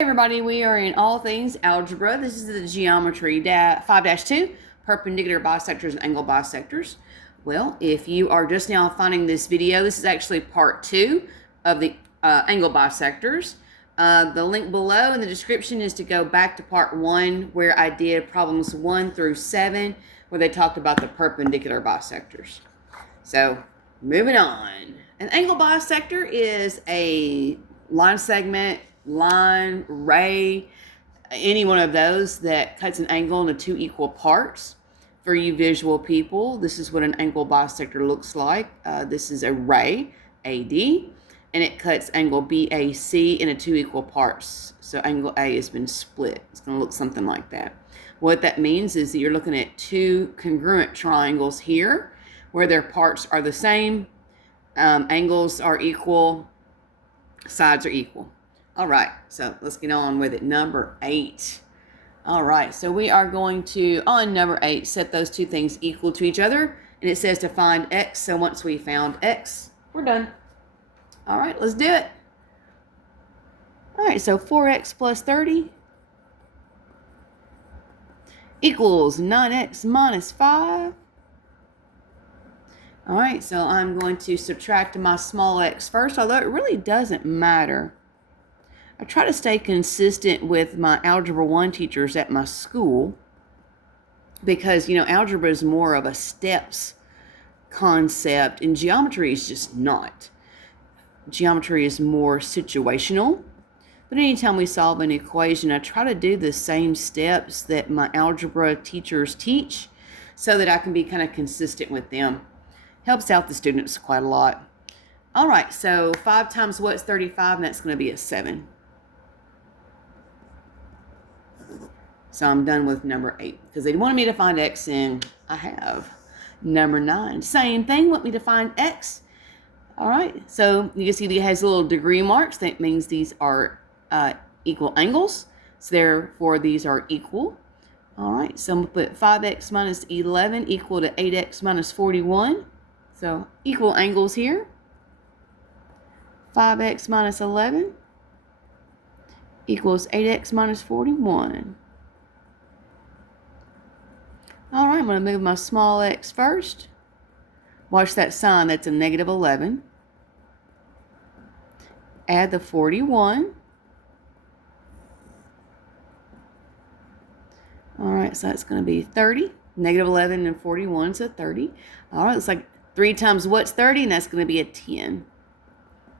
Hey everybody, we are in all things algebra. This is the geometry 5-2, perpendicular bisectors and angle bisectors. Well, if you are just now finding this video, this is actually part 2 of the angle bisectors. The link below in the description is to go back to part 1 where I did problems 1 through 7 where they talked about the perpendicular bisectors. So, moving on. An angle bisector is a line segment, line, ray, any one of those that cuts an angle into two equal parts. For you visual people, this is what an angle bisector looks like. This is a ray, AD, and it cuts angle BAC into two equal parts. So angle A has been split. It's going to look something like that. What that means is that you're looking at two congruent triangles here where their parts are the same, angles are equal, sides are equal. All right, so let's get on with it. Number 8. All right, so we are going to, on number 8, set those two things equal to each other. And it says to find x. So once we found x, we're done. All right, let's do it. All right, so 4x plus 30 equals 9x minus 5. All right, so I'm going to subtract my small x first, although it really doesn't matter. I try to stay consistent with my Algebra 1 teachers at my school because, algebra is more of a steps concept and geometry is just not. Geometry is more situational. But anytime we solve an equation, I try to do the same steps that my algebra teachers teach so that I can be kind of consistent with them. Helps out the students quite a lot. All right, so 5 times what's 35, and that's going to be a 7. So I'm done with number 8 because they wanted me to find x, and I have. Number 9, same thing, want me to find x. All right, so you can see it has little degree marks. That means these are equal angles. So therefore, these are equal. All right, so I'm going to put 5x minus 11 equal to 8x minus 41. So equal angles here. 5x minus 11 equals 8x minus 41. All right, I'm going to move my small x first. Watch that sign, that's a negative 11. Add the 41. All right, so that's going to be 30. Negative 11 and 41, so 30. All right, it's like 3 times what's 30, and that's going to be a 10.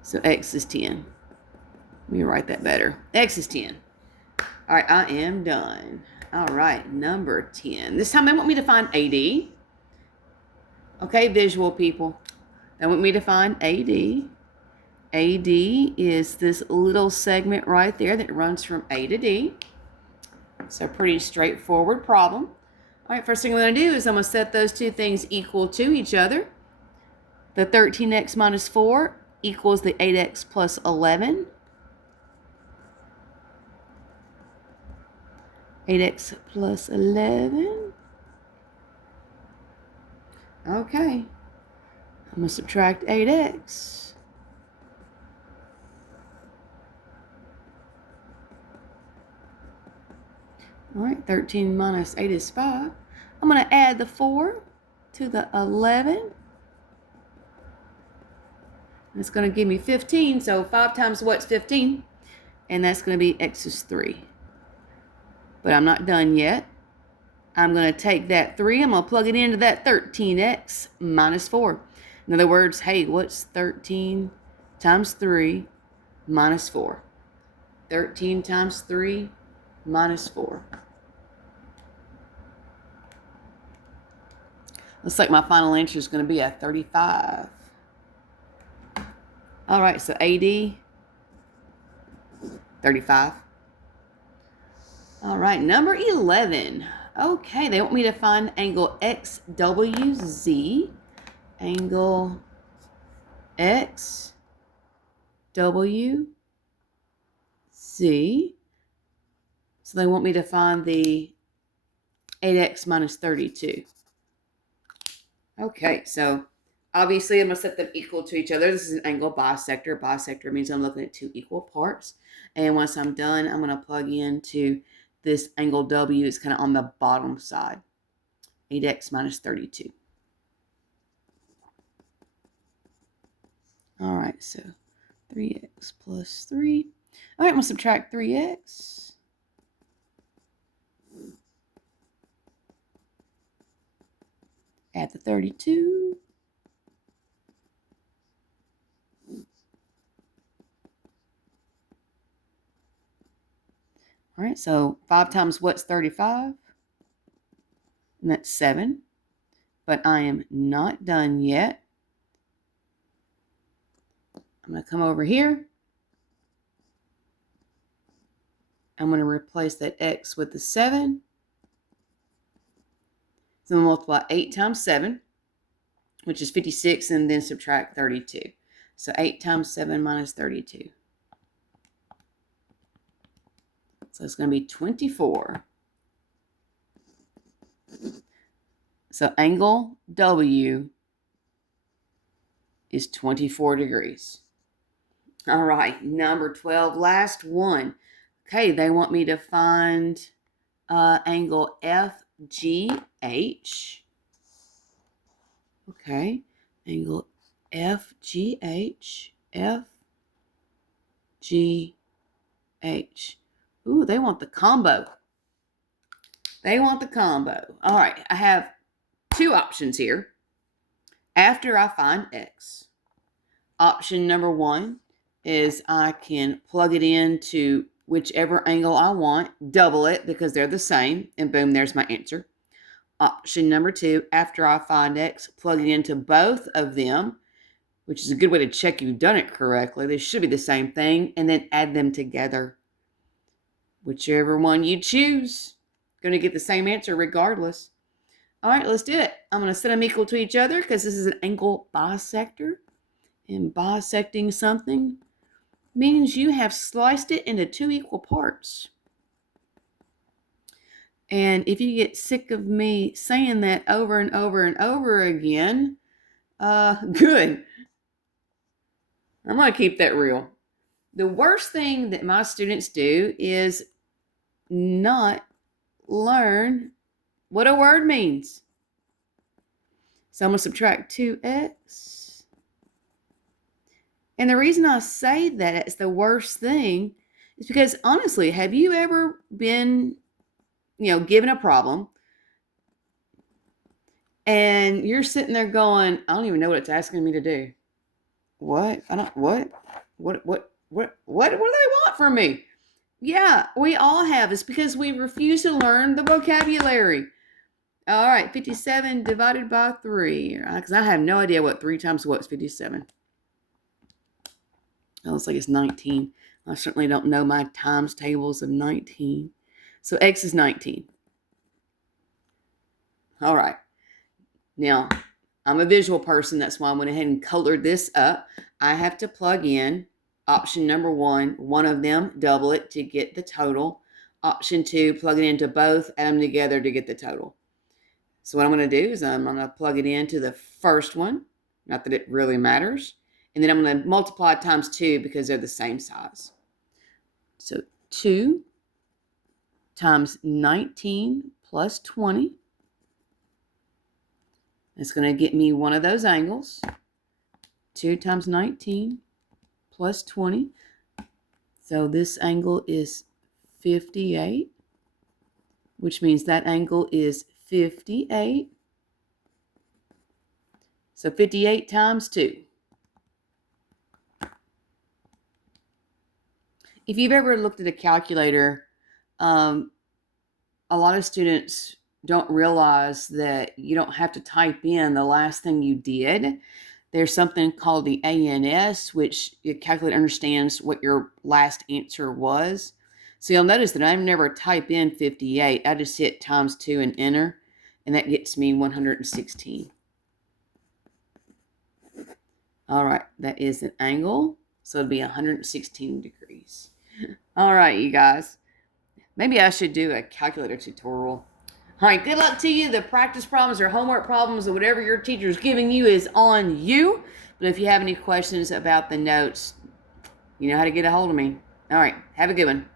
So x is 10. Let me write that better. X is 10. All right, I am done. All right, number 10. This time they want me to find AD. Okay, visual people. They want me to find AD. AD is this little segment right there that runs from A to D. So pretty straightforward problem. All right, first thing I'm going to do is I'm going to set those two things equal to each other. The 13x minus 4 equals the 8x plus 11. 8x plus 11. Okay. I'm going to subtract 8x. All right, 13 minus 8 is 5. I'm going to add the 4 to the 11. It's going to give me 15, so 5 times what's 15? And that's going to be x is 3. But I'm not done yet. I'm going to take that 3, I'm going to plug it into that 13x minus 4. In other words, hey, what's 13 times 3 minus 4? 13 times 3 minus 4. Looks like my final answer is going to be a 35. All right, so AD, 35. All right, number 11. Okay, they want me to find angle XWZ. Angle XWZ. So they want me to find the 8x minus 32. Okay, so Obviously, I'm going to set them equal to each other. This is an angle bisector. Bisector means I'm looking at two equal parts. And once I'm done, I'm going to plug into this angle W. It's kind of on the bottom side. 8x minus 32. All right, so 3x plus 3. All right, I'm going to subtract 3x. Add the 32. All right, so 5 times what's 35? And that's 7. But I am not done yet. I'm going to come over here. I'm going to replace that x with the 7. So I'm going to multiply 8 times 7, which is 56, and then subtract 32. So 8 times 7 minus 32. So it's going to be 24. So angle W is 24 degrees. All right, number 12, last one. Okay, they want me to find angle FGH. Okay, angle FGH. FGH. Ooh, they want the combo. They want the combo. All right, I have two options here. After I find x, option number 1 is I can plug it into whichever angle I want, double it because they're the same, and boom, there's my answer. Option number 2, after I find x, plug it into both of them, which is a good way to check you've done it correctly. They should be the same thing, and then add them together. Whichever one you choose, going to get the same answer regardless. All right, let's do it. I'm going to set them equal to each other because this is an angle bisector. And bisecting something means you have sliced it into two equal parts. And if you get sick of me saying that over and over and over again, good. I'm going to keep that real. The worst thing that my students do is not learn what a word means. So I'm going to subtract 2x. And the reason I say that it's the worst thing is because, honestly, have you ever been, given a problem and you're sitting there going, I don't even know what it's asking me to do. What? What do they want from me? Yeah, we all have. It's because we refuse to learn the vocabulary. All right, 57 divided by 3. Because I have no idea what 3 times what's 57. It looks like it's 19. I certainly don't know my times tables of 19. So x is 19. All right. Now, I'm a visual person. That's why I went ahead and colored this up. I have to plug in option number 1, one of them, double it to get the total. Option 2, plug it into both, add them together to get the total. So what I'm going to do is I'm going to plug it into the first one. Not that it really matters. And then I'm going to multiply times 2 because they're the same size. So 2 times 19 plus 20. It's going to get me one of those angles. 2 times 19 plus 20. So this angle is 58, which means that angle is 58. So 58 times 2. If you've ever looked at a calculator, a lot of students don't realize that you don't have to type in the last thing you did. There's something called the ANS, which the calculator understands what your last answer was. So you'll notice that I never type in 58. I just hit times 2 and enter, and that gets me 116. All right, that is an angle, so it'll be 116 degrees. All right, you guys. Maybe I should do a calculator tutorial. All right, good luck to you. The practice problems or homework problems or whatever your teacher is giving you is on you. But if you have any questions about the notes, you know how to get a hold of me. All right, have a good one.